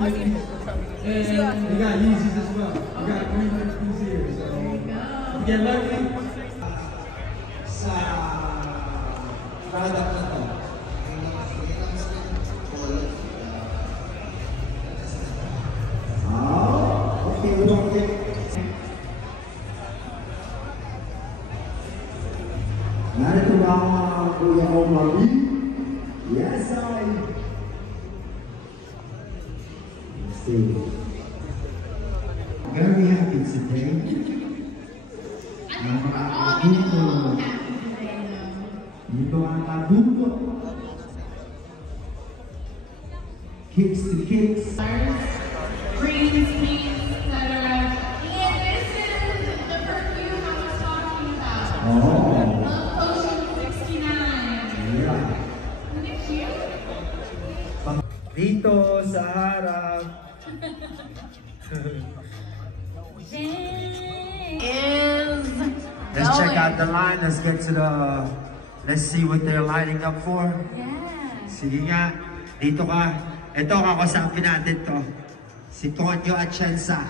We got Yeezys as well. We got 350s here. So get lucky. Sa product na to. Okay, okay. Narito ba ang Kuya Omari? Yes, I. Very happy today. Ito ang abuto. Kicks to kicks. Greens, pinks, etc. And this is the perfume I was talking about. Oh. Love Potion 69. Yeah. Isn't it cute? Dito sa harap. Let's check out the line. Let's get to the. Let's see what they're lining up for. Yeah. Sige nga. Dito ka. Ito kakasapin natin to. Si Tonyo Atienza.